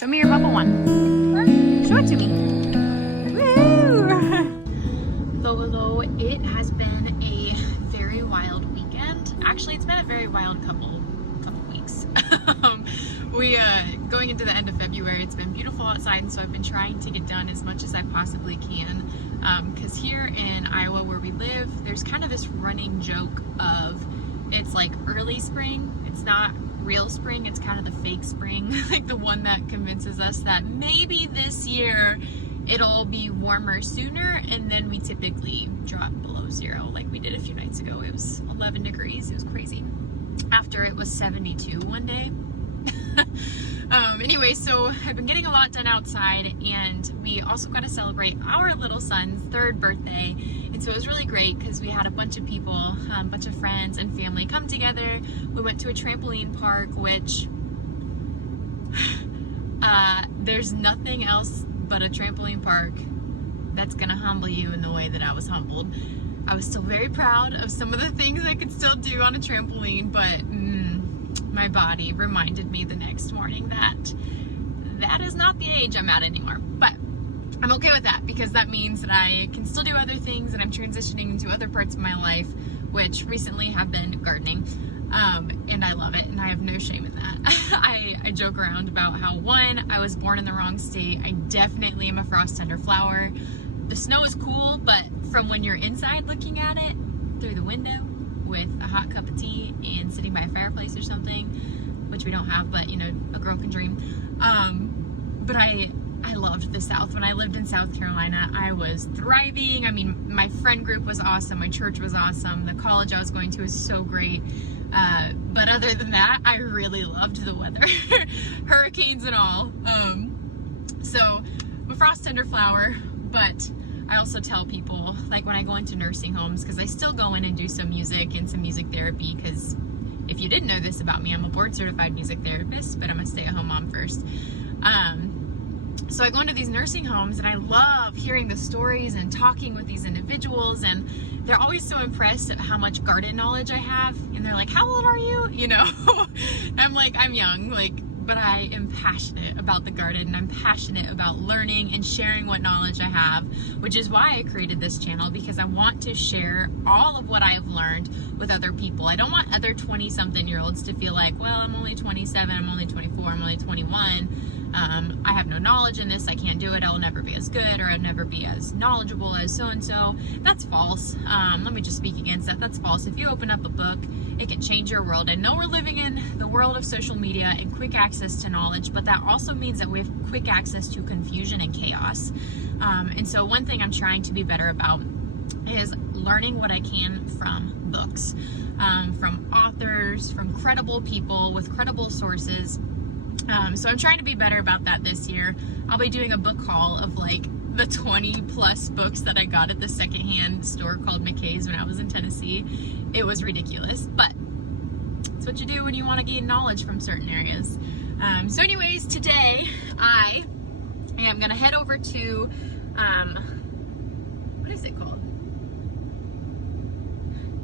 Show me your bubble one. Show it to me. Woo! Though it has been a very wild weekend. Actually, it's been a very wild couple weeks. Going into the end of February, it's been beautiful outside, and so I've been trying to get done as much as I possibly can. Because here in Iowa where we live, there's kind of this running joke of it's like early spring. It's not real spring, it's kind of the fake spring, like the one that convinces us that maybe this year it'll be warmer sooner, and then we typically drop below zero like we did a few nights ago. It was 11 degrees, it was crazy. After it was 72 one day. Anyway, so I've been getting a lot done outside, and we also got to celebrate our little son's 3rd birthday, and so it was really great because we had a bunch of people, a bunch of friends and family come together. We went to a trampoline park, which there's nothing else but a trampoline park that's gonna humble you in the way that I was humbled. I was still very proud of some of the things I could still do on a trampoline, but my body reminded me the next morning that that is not the age I'm at anymore. But I'm okay with that because that means that I can still do other things, and I'm transitioning into other parts of my life, which recently have been gardening. And I love it, and I have no shame in that. I joke around about how, one, I was born in the wrong state. I definitely am a frost tender flower. The snow is cool, but from when you're inside looking at it through the window with a hot cup of tea and sitting by a fireplace or something, which we don't have, but you know, a girl can dream. But I loved the South. When I lived in South Carolina, I was thriving. I mean, my friend group was awesome. My church was awesome. The college I was going to was so great. But other than that, I really loved the weather, hurricanes and all. So I'm a frost tender flower, but I also tell people, like when I go into nursing homes, because I still go in and do some music and some music therapy, because if you didn't know this about me, I'm a board certified music therapist, but I'm a stay-at-home mom first. So I go into these nursing homes, and I love hearing the stories and talking with these individuals, and they're always so impressed at how much garden knowledge I have, and they're like, how old are you? You know, I'm like, I'm young, like, but I am passionate about the garden, and I'm passionate about learning and sharing what knowledge I have, which is why I created this channel, because I want to share all of what I have learned with other people. I don't want other 20-something-year-olds to feel like, well, I'm only 27, I'm only 24, I'm only 21. I have no knowledge in this, I can't do it, I'll never be as good, or I'll never be as knowledgeable as so-and-so. That's false. Let me just speak against that. That's false. If you open up a book, it can change your world. I know we're living in the world of social media and quick access to knowledge, but that also means that we have quick access to confusion and chaos. And so one thing I'm trying to be better about is learning what I can from books, from authors, from credible people with credible sources. So I'm trying to be better about that this year. I'll be doing a book haul of like the 20 plus books that I got at the secondhand store called McKay's when I was in Tennessee. It was ridiculous, but it's what you do when you want to gain knowledge from certain areas. So anyways, today I am going to head over to, what is it called?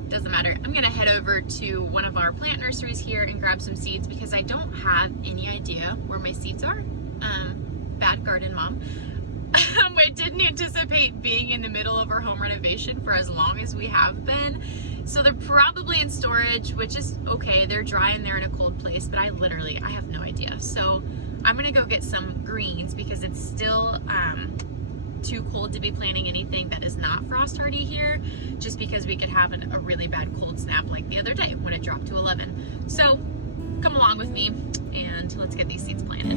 Doesn't matter. I'm gonna head over to one of our plant nurseries here and grab some seeds, because I don't have any idea where my seeds are. Bad garden mom. I didn't anticipate being in the middle of our home renovation for as long as we have been. So they're probably in storage, which is okay. They're dry and they're in a cold place, but I have no idea. So I'm gonna go get some greens, because it's still too cold to be planting anything that is not frost hardy here, just because we could have a really bad cold snap like the other day when it dropped to 11. So come along with me and let's get these seeds planted.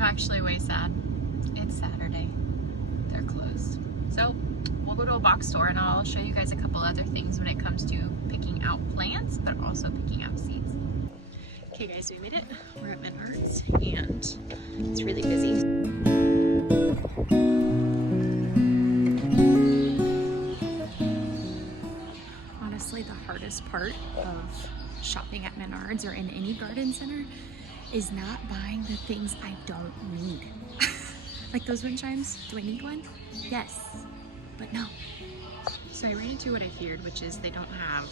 Actually way sad. It's Saturday. They're closed. So we'll go to a box store and I'll show you guys a couple other things when it comes to picking out plants, but also picking out seeds. Okay guys, we made it. We're at Menards and it's really busy. Honestly, the hardest part of shopping at Menards or in any garden center is not buying the things I don't need. Like those wind chimes. Do I need one? Yes, but no. So I ran into what I feared, which is they don't have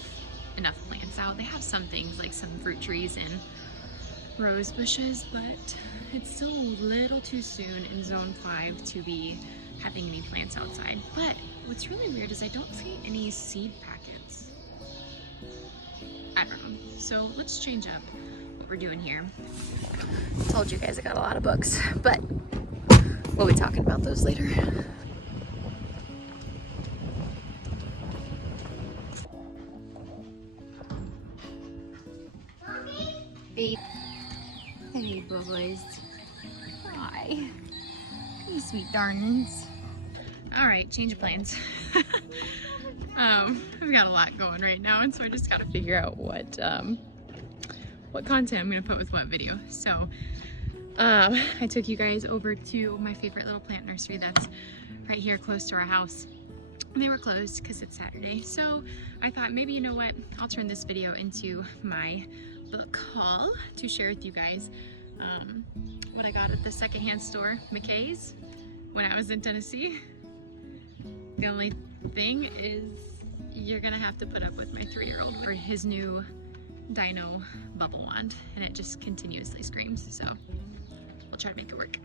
enough plants out. They have some things like some fruit trees and rose bushes, but it's still a little too soon in zone 5 to be having any plants outside. But what's really weird is I don't see any seed packets. I don't know. So let's change up what we're doing here. I told you guys I got a lot of books, but we'll be talking about those later. Hey boys. Hi. You sweet darlings. Alright, change of plans. I've got a lot going right now, and so I just gotta figure out what content I'm gonna put with what video. So I took you guys over to my favorite little plant nursery that's right here close to our house. They were closed because it's Saturday, so I thought maybe, you know what, I'll turn this video into my book haul to share with you guys what I got at the secondhand store, McKay's, when I was in Tennessee. The only thing is you're gonna have to put up with my 3-year-old for his new dino bubble wand, and it just continuously screams, so we'll try to make it work.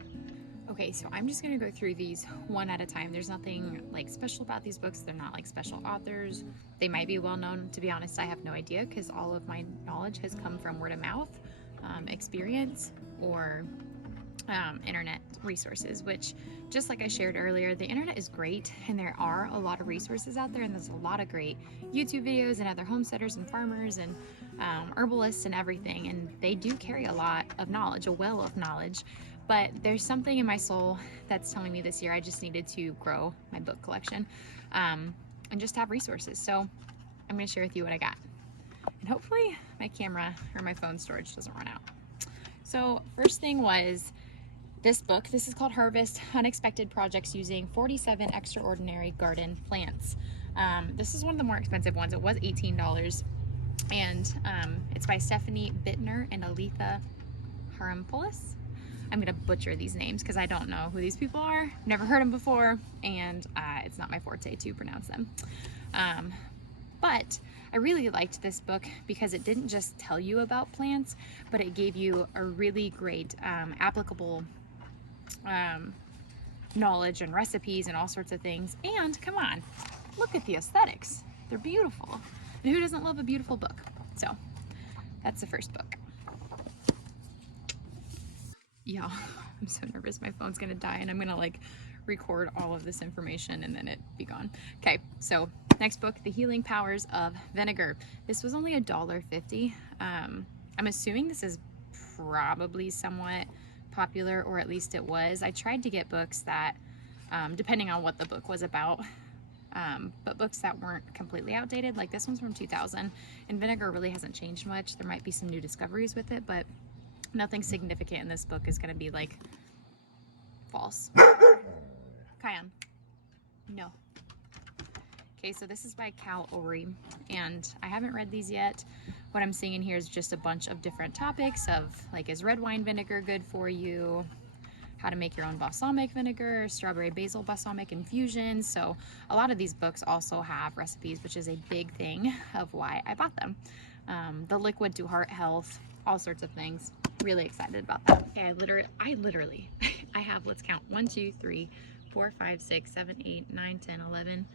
Okay, so I'm just gonna go through these one at a time. There's nothing like special about these books. They're not like special authors. They might be well known. To be honest, I have no idea because all of my knowledge has come from word of mouth, experience, or internet resources, which, just like I shared earlier, the internet is great and there are a lot of resources out there, and there's a lot of great YouTube videos and other homesteaders and farmers and herbalists and everything, and they do carry a lot of knowledge, a well of knowledge. But there's something in my soul that's telling me this year I just needed to grow my book collection and just have resources. So I'm going to share with you what I got. And hopefully my camera or my phone storage doesn't run out. So first thing was this book. This is called Harvest Unexpected Projects Using 47 Extraordinary Garden Plants. This is one of the more expensive ones. It was $18. And it's by Stephanie Bittner and Aletha Harampoulos. I'm gonna butcher these names because I don't know who these people are. Never heard them before, and it's not my forte to pronounce them. But I really liked this book because it didn't just tell you about plants, but it gave you a really great applicable knowledge and recipes and all sorts of things. And come on, look at the aesthetics. They're beautiful. And who doesn't love a beautiful book? So that's the first book. Y'all, I'm so nervous my phone's gonna die and I'm gonna like record all of this information and then it be gone. Okay, so next book, The Healing Powers of Vinegar. This was only $1.50. I'm assuming this is probably somewhat popular, or at least it was. I tried to get books that, depending on what the book was about, but books that weren't completely outdated. Like this one's from 2000, and vinegar really hasn't changed much. There might be some new discoveries with it, but nothing significant in this book is going to be like false. Kion, no. Okay, so this is by Cal Ori, and I haven't read these yet. What I'm seeing in here is just a bunch of different topics of like, is red wine vinegar good for you? How to make your own balsamic vinegar, strawberry basil balsamic infusion. So a lot of these books also have recipes, which is a big thing of why I bought them. The liquid to heart health, all sorts of things. Really excited about that. Okay, I literally, I have, let's count, 1, 2, 3, 4, 5, 6, 7, 8, 9, 10, 11,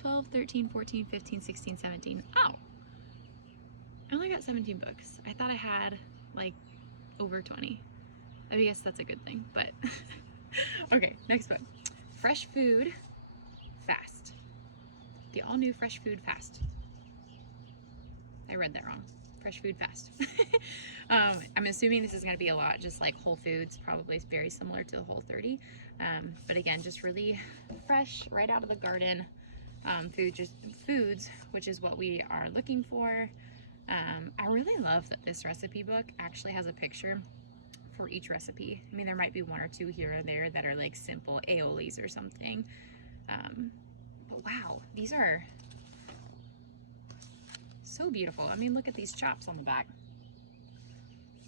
12, 13, 14, 15, 16, 17. Oh, I only got 17 books. I thought I had like over 20. I guess that's a good thing, but okay, next book. Fresh Food Fast. The all new Fresh Food Fast. I read that wrong. Fresh Food Fast. I'm assuming this is going to be a lot just like Whole Foods, probably very similar to the Whole30. But again, just really fresh, right out of the garden foods, which is what we are looking for. I really love that this recipe book actually has a picture for each recipe. I mean, there might be 1 or 2 here or there that are like simple aiolis or something. But wow, these are So beautiful. I mean, look at these chops on the back.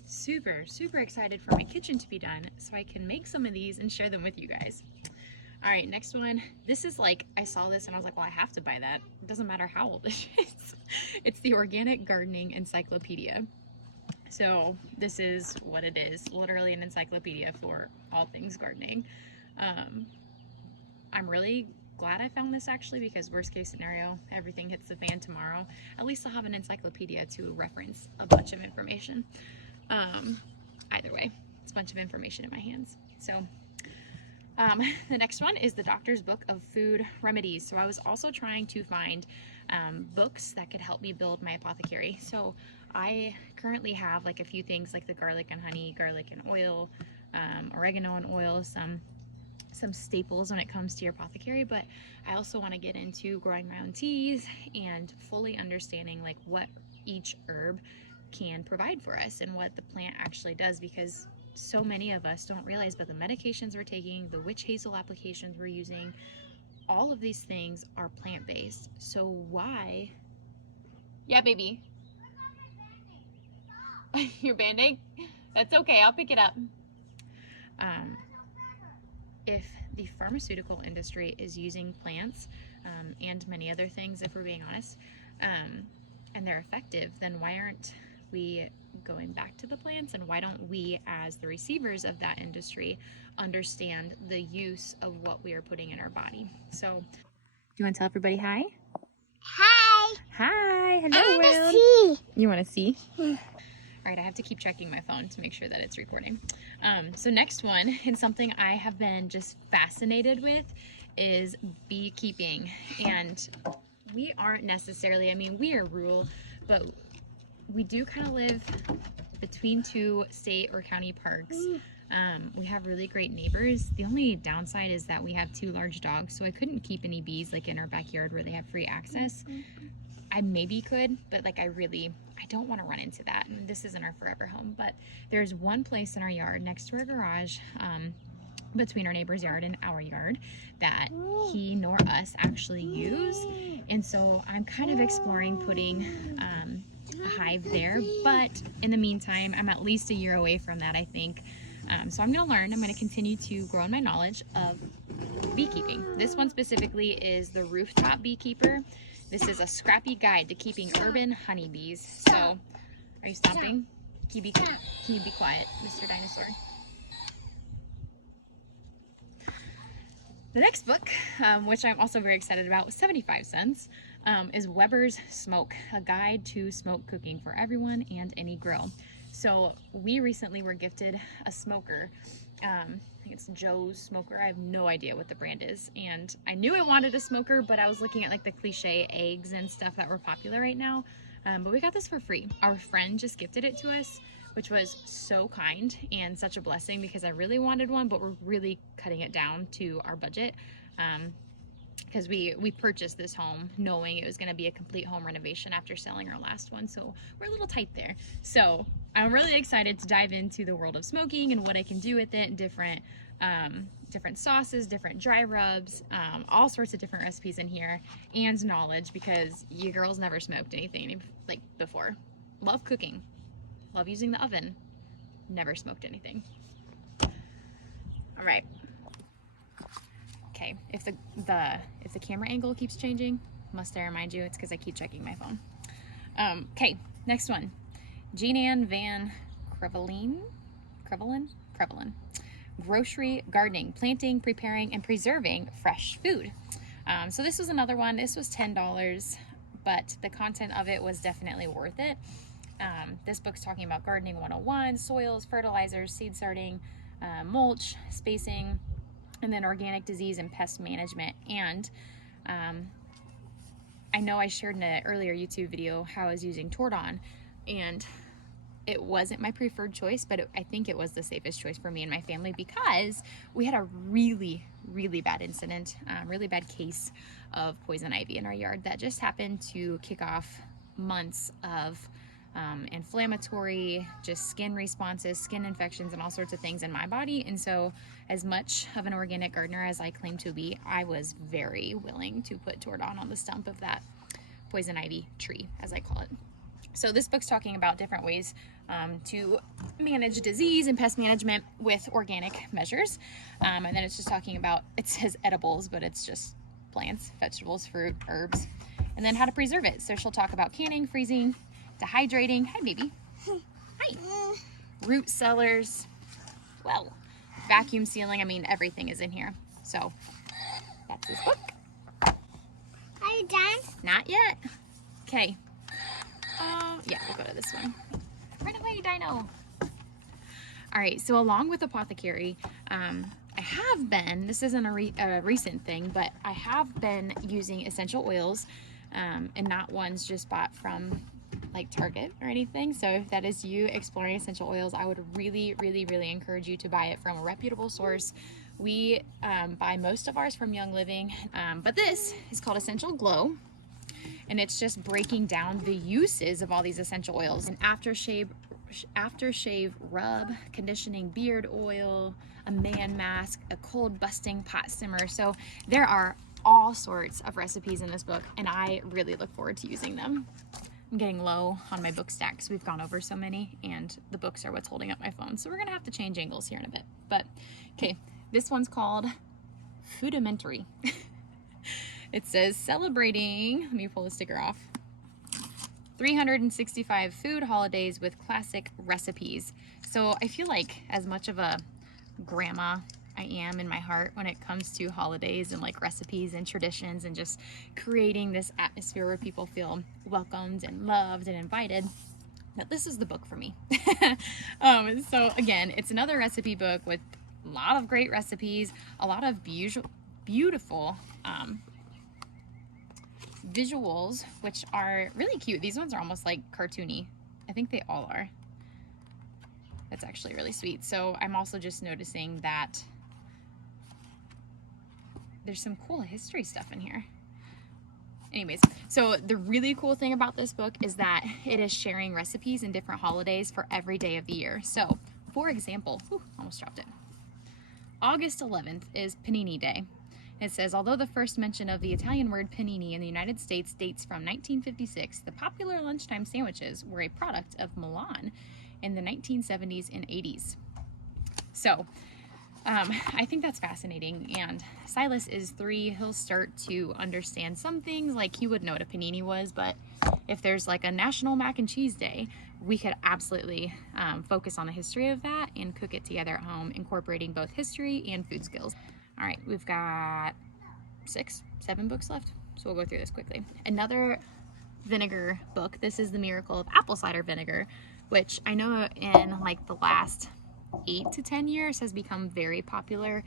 Super, super excited for my kitchen to be done so I can make some of these and share them with you guys. All right, next one. This is like, I saw this and I was like, well, I have to buy that. It doesn't matter how old it is. It's the Organic Gardening Encyclopedia. So this is what it is, literally an encyclopedia for all things gardening. I'm really glad I found this actually, because worst case scenario, everything hits the fan tomorrow. At least I'll have an encyclopedia to reference a bunch of information. Either way, it's a bunch of information in my hands. So the next one is the Doctor's Book of Food Remedies. So I was also trying to find books that could help me build my apothecary. So I currently have like a few things like the garlic and honey, garlic and oil, oregano and oil, some staples when it comes to your apothecary, but I also want to get into growing my own teas and fully understanding like what each herb can provide for us and what the plant actually does, because so many of us don't realize, but the medications we're taking, the witch hazel applications we're using, all of these things are plant-based. So why? Yeah, baby. Your Band-Aid? That's okay, I'll pick it up. If the pharmaceutical industry is using plants and many other things, if we're being honest, and they're effective, then why aren't we going back to the plants, and why don't we as the receivers of that industry understand the use of what we are putting in our body? So do you want to tell everybody hi? Hi. Hi. Hello, I want world. to see. You want to see? All right, I have to keep checking my phone to make sure that it's recording. So next one, and something I have been just fascinated with, is beekeeping. And we aren't necessarily, I mean, we are rural, but we do kind of live between two state or county parks. We have really great neighbors. The only downside is that we have 2 large dogs, so I couldn't keep any bees like in our backyard where they have free access. I maybe could, but like I don't want to run into that. And this isn't our forever home, but there's one place in our yard next to our garage, between our neighbor's yard and our yard, that he nor us actually use. And so I'm kind of exploring putting a hive there, but in the meantime, I'm at least a year away from that, I think. So I'm going to learn. I'm going to continue to grow in my knowledge of beekeeping. This one specifically is the Rooftop Beekeeper. This is a scrappy guide to keeping urban honeybees. So, are you stomping? Can you be quiet, Mr. Dinosaur? The next book, which I'm also very excited about, was 75 cents, is Weber's Smoke, a guide to smoke cooking for everyone and any grill. So we recently were gifted a smoker. I think it's Joe's Smoker. I have no idea what the brand is. And I knew I wanted a smoker, but I was looking at like the cliche eggs and stuff that were popular right now. But we got this for free. Our friend just gifted it to us, which was so kind and such a blessing, because I really wanted one, but we're really cutting it down to our budget. Because we purchased this home knowing it was going to be a complete home renovation after selling our last one, so we're a little tight there. So I'm really excited to dive into the world of smoking and what I can do with it, and different sauces, different dry rubs, all sorts of different recipes in here, and knowledge, because you girls never smoked anything like before. Love cooking, love using the oven, never smoked anything. All right. Okay, if the camera angle keeps changing, must I remind you, it's because I keep checking my phone. Okay, next one. Jean Ann Van Crevelin. Grocery Gardening, Planting, Preparing, and Preserving Fresh Food. So this was another one. This was $10, but the content of it was definitely worth it. This book's talking about gardening 101, soils, fertilizers, seed starting, mulch, spacing, and then organic disease and pest management. And I know I shared in an earlier YouTube video how I was using Tordon, and it wasn't my preferred choice, but I think it was the safest choice for me and my family, because we had a really, really bad incident, really bad case of poison ivy in our yard that just happened to kick off months of inflammatory, just skin responses, skin infections, and all sorts of things in my body. And so, as much of an organic gardener as I claim to be, I was very willing to put Tordon on the stump of that poison ivy tree, as I call it. So this book's talking about different ways to manage disease and pest management with organic measures. And then it's just talking about, it says edibles, but it's just plants, vegetables, fruit, herbs, and then how to preserve it. So she'll talk about canning, freezing, dehydrating. Hi, baby. Hi. Root cellars. Well, vacuum sealing. I mean, everything is in here. So that's this book. Are you done? Not yet. Okay. Yeah, we'll go to this one. Run away, Dino. All right, so along with Apothecary, I have been, this isn't a recent thing, but I have been using essential oils and not ones just bought from like Target or anything. So if that is you exploring essential oils, I would really, really, really encourage you to buy it from a reputable source. We buy most of ours from Young Living, but this is called Essential Glow. And it's just breaking down the uses of all these essential oils. An aftershave rub, conditioning beard oil, a man mask, a cold busting pot simmer. So there are all sorts of recipes in this book, and I really look forward to using them. I'm getting low on my book stack because we've gone over so many, and the books are what's holding up my phone. So we're gonna have to change angles here in a bit. But okay, this one's called Foodimentary. It says celebrating, let me pull the sticker off, 365 food holidays with classic recipes. So I feel like as much of a grandma I am in my heart when it comes to holidays and like recipes and traditions and just creating this atmosphere where people feel welcomed and loved and invited, that this is the book for me. So again, it's another recipe book with a lot of great recipes, a lot of beautiful visuals, which are really cute. These ones are almost like cartoony. I think they all are. That's actually really sweet. So I'm also just noticing that there's some cool history stuff in here. Anyways, so the really cool thing about this book is that it is sharing recipes and different holidays for every day of the year. So for example, almost dropped it. August 11th is Panini Day. It says, although the first mention of the Italian word panini in the United States dates from 1956, the popular lunchtime sandwiches were a product of Milan in the 1970s and 80s. So I think that's fascinating. And Silas is 3. He'll start to understand some things, like he would know what a panini was, but if there's like a National Mac and Cheese Day, we could absolutely focus on the history of that and cook it together at home, incorporating both history and food skills. All right, we've got 6, 7 books left, so we'll go through this quickly. Another vinegar book. This is The Miracle of Apple Cider Vinegar, which I know in like the last 8 to 10 years has become very popular.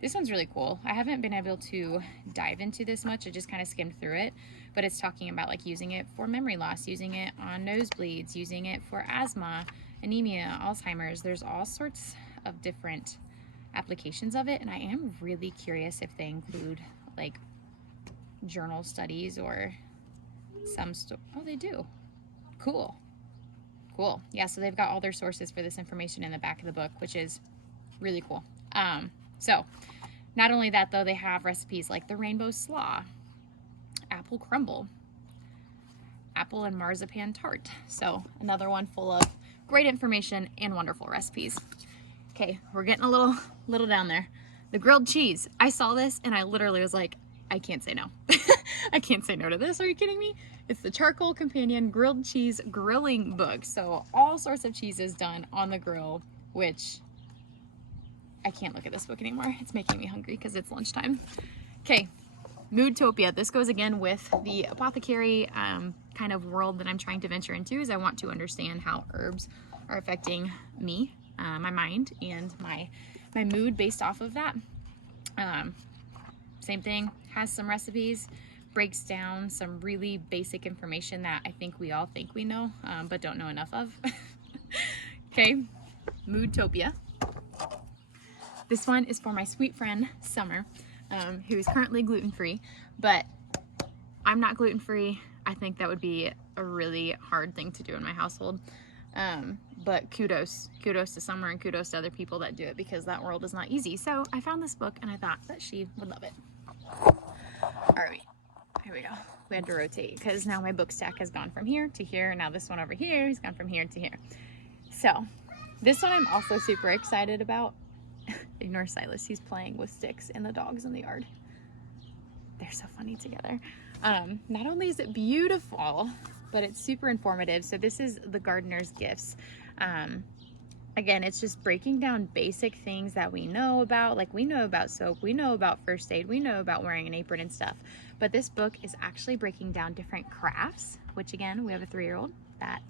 This one's really cool. I haven't been able to dive into this much. I just kind of skimmed through it, but it's talking about like using it for memory loss, using it on nosebleeds, using it for asthma, anemia, Alzheimer's. There's all sorts of different applications of it, and I am really curious if they include like journal studies or some oh, they do. Cool. Yeah, so they've got all their sources for this information in the back of the book, which is really cool. So not only that though, they have recipes like the rainbow slaw, apple crumble, apple and marzipan tart. So another one full of great information and wonderful recipes. Okay, we're getting a little down there. The grilled cheese. I saw this and I literally was like, I can't say no. I can't say no to this. Are you kidding me? It's the Charcoal Companion Grilled Cheese Grilling Book. So all sorts of cheeses done on the grill, which I can't look at this book anymore. It's making me hungry because it's lunchtime. Okay, Moodtopia. This goes again with the apothecary kind of world that I'm trying to venture into, is I want to understand how herbs are affecting me, my mind, and my mood based off of that. Same thing, has some recipes, breaks down some really basic information that I think we all think we know, but don't know enough of. Okay, Moodtopia. This one is for my sweet friend, Summer, who is currently gluten-free, but I'm not gluten-free. I think that would be a really hard thing to do in my household. But kudos to Summer and kudos to other people that do it, because that world is not easy. So I found this book and I thought that she would love it. All right, I Here we go. We had to rotate because now my book stack has gone from here to here. Now this one over here has gone from here to here. So this one I'm also super excited about. Ignore Silas, he's playing with sticks and the dogs in the yard. They're so funny together. Not only is it beautiful, but it's super informative. So this is The Gardener's Gifts. Again, it's just breaking down basic things that we know about. Like, we know about soap, we know about first aid, we know about wearing an apron and stuff. But this book is actually breaking down different crafts, which again, we have a 3-year-old that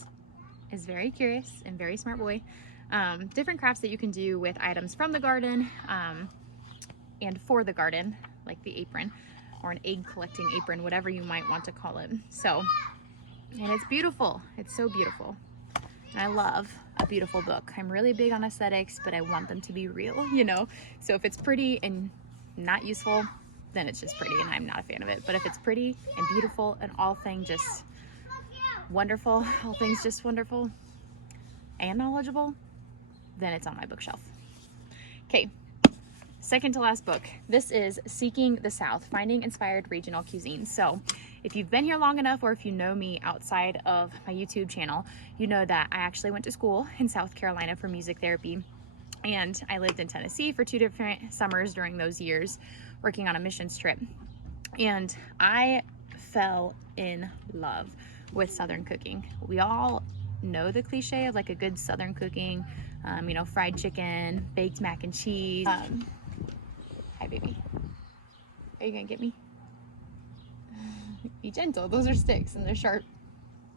is very curious and very smart boy. Different crafts that you can do with items from the garden and for the garden, like the apron or an egg collecting apron, whatever you might want to call it. So, and it's beautiful. It's so beautiful. And I love a beautiful book. I'm really big on aesthetics, but I want them to be real, you know? So if it's pretty and not useful, then it's just pretty and I'm not a fan of it. But if it's pretty and beautiful and all things just wonderful, all things just wonderful and knowledgeable, then it's on my bookshelf. Okay, second to last book. This is Seeking the South, Finding Inspired Regional Cuisine. So if you've been here long enough, or if you know me outside of my YouTube channel, you know that I actually went to school in South Carolina for music therapy. And I lived in Tennessee for 2 different summers during those years, working on a missions trip. And I fell in love with Southern cooking. We all know the cliche of like a good Southern cooking, you know, fried chicken, baked mac and cheese. Hi, baby. Are you gonna get me? Be gentle. Those are sticks and they're sharp.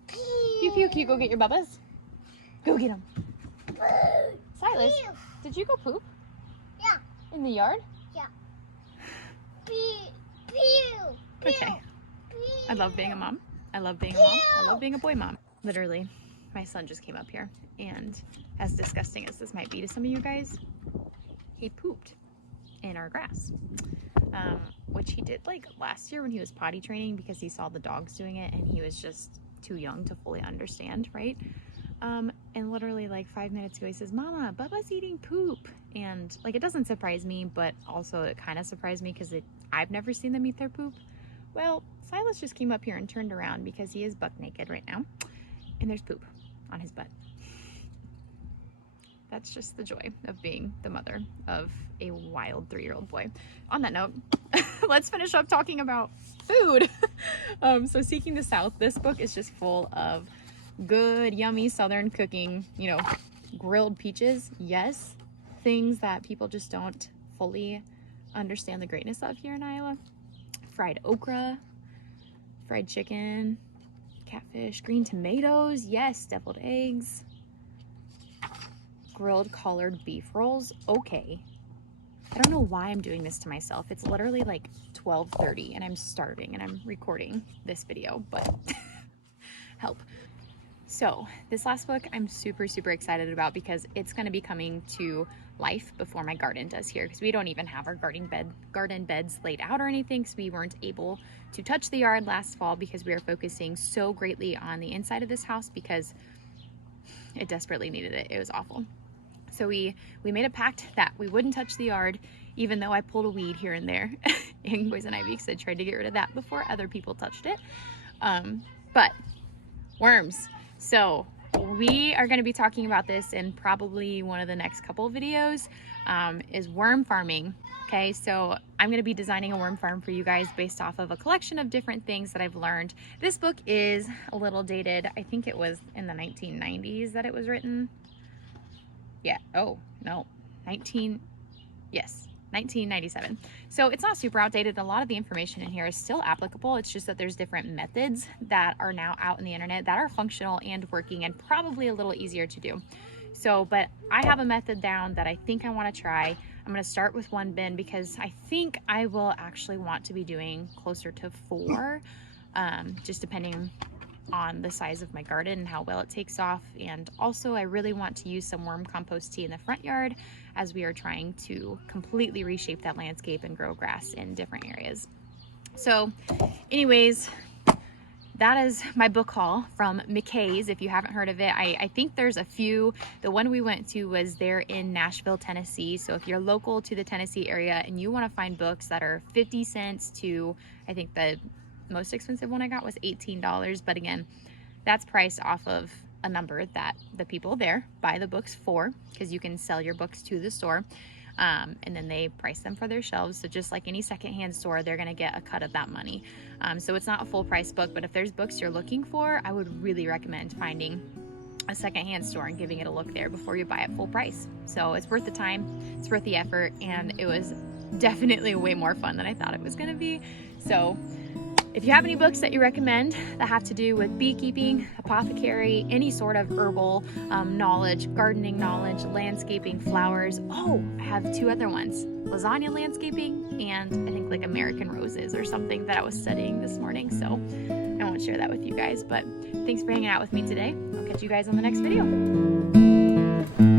Pew pew. Can you go get your bubbas? Go get them. Silas, did you go poop? Yeah. In the yard? Yeah. Pew, pew, Okay. I love being a mom. I love being a mom. I love being a boy mom. Literally, my son just came up here, and as disgusting as this might be to some of you guys, he pooped in our grass. Which he did like last year when he was potty training because he saw the dogs doing it and he was just too young to fully understand, right? And literally like 5 minutes ago he says, "Mama, Bubba's eating poop." And like, it doesn't surprise me, but also it kind of surprised me because I've never seen them eat their poop. Well, Silas just came up here and turned around because he is buck naked right now and there's poop on his butt. That's just the joy of being the mother of a wild 3-year-old boy. On that note, let's finish up talking about food. So Seeking the South, this book is just full of good, yummy Southern cooking, you know, grilled peaches, yes, things that people just don't fully understand the greatness of here in Iowa. Fried okra, fried chicken, catfish, green tomatoes, yes, deviled eggs, grilled collared beef rolls. Okay, I don't know why I'm doing this to myself. It's literally like 12:30 and I'm starving and I'm recording this video, but help. So this last book I'm super excited about because it's going to be coming to life before my garden does here, because we don't even have our garden beds laid out or anything, because we weren't able to touch the yard last fall because we are focusing so greatly on the inside of this house because it desperately needed it. It was awful. So we made a pact that we wouldn't touch the yard, even though I pulled a weed here and there and poison ivy, because I tried to get rid of that before other people touched it. But worms. So we are going to be talking about this in probably one of the next couple of videos, is worm farming. Okay, so I'm going to be designing a worm farm for you guys based off of a collection of different things that I've learned. This book is a little dated. I think it was in the 1990s that it was written. Yeah, oh, no, 1997. So it's not super outdated. A lot of the information in here is still applicable. It's just that there's different methods that are now out in the internet that are functional and working and probably a little easier to do. So, but I have a method down that I think I want to try. I'm going to start with 1 bin because I think I will actually want to be doing closer to 4, just depending on the size of my garden and how well it takes off. And also I really want to use some worm compost tea in the front yard as we are trying to completely reshape that landscape and grow grass in different areas. So anyways, that is my book haul from McKay's. If you haven't heard of it, I think there's a few. The one we went to was there in Nashville, Tennessee. So if you're local to the Tennessee area and you want to find books that are 50 cents to, I think the most expensive one I got was $18, but again, that's priced off of a number that the people there buy the books for, because you can sell your books to the store, and then they price them for their shelves. So just like any secondhand store, they're gonna get a cut of that money. So it's not a full price book, but if there's books you're looking for, I would really recommend finding a secondhand store and giving it a look there before you buy it full price. So it's worth the time, it's worth the effort, and it was definitely way more fun than I thought it was gonna be. So if you have any books that you recommend that have to do with beekeeping, apothecary, any sort of herbal knowledge, gardening knowledge, landscaping, flowers. Oh, I have 2 other ones. Lasagna landscaping and I think like American roses or something that I was studying this morning. So I won't share that with you guys, but thanks for hanging out with me today. I'll catch you guys on the next video.